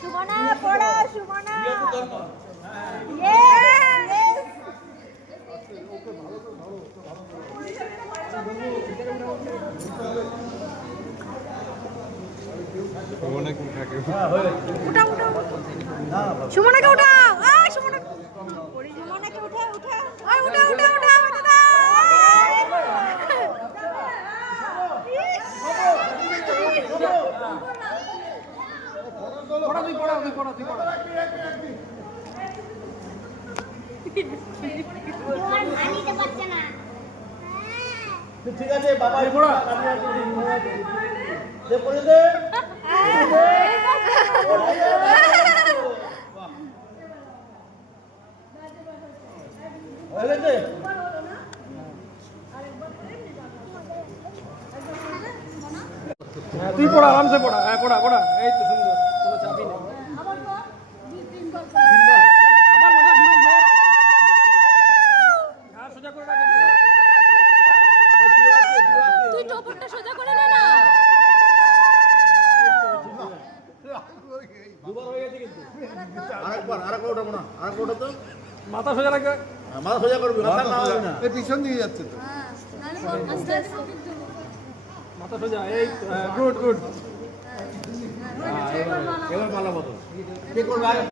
সুমনা পড়া সুমনা সুমনাকে উঠাও সুমনাকে উঠা উঠা উঠা উঠা উঠা ঠিক আছে বাবা পড়ে দে তুই পড়া আরামসে পড়া। হ্যাঁ পড়া পড়া, এই তো সুন্দর, কোনো চাপই নেই। আবার মাথা ঘুরেছে, ঘাড় সোজা করে রাখ। তুই টোপরটা সোজা করে নে না। দুবার হয়ে গেছে কিন্তু আরেকবার ওঠাবো না, আরেকবার ওঠাতো মাথা সোজা রাখবে, মাথা সোজা করবি, মাথা না হবে না। পিছন দিকে যাচ্ছে তো। মাথা সোজা, এই গুড গুড। এবার পালা বদল কে করবে?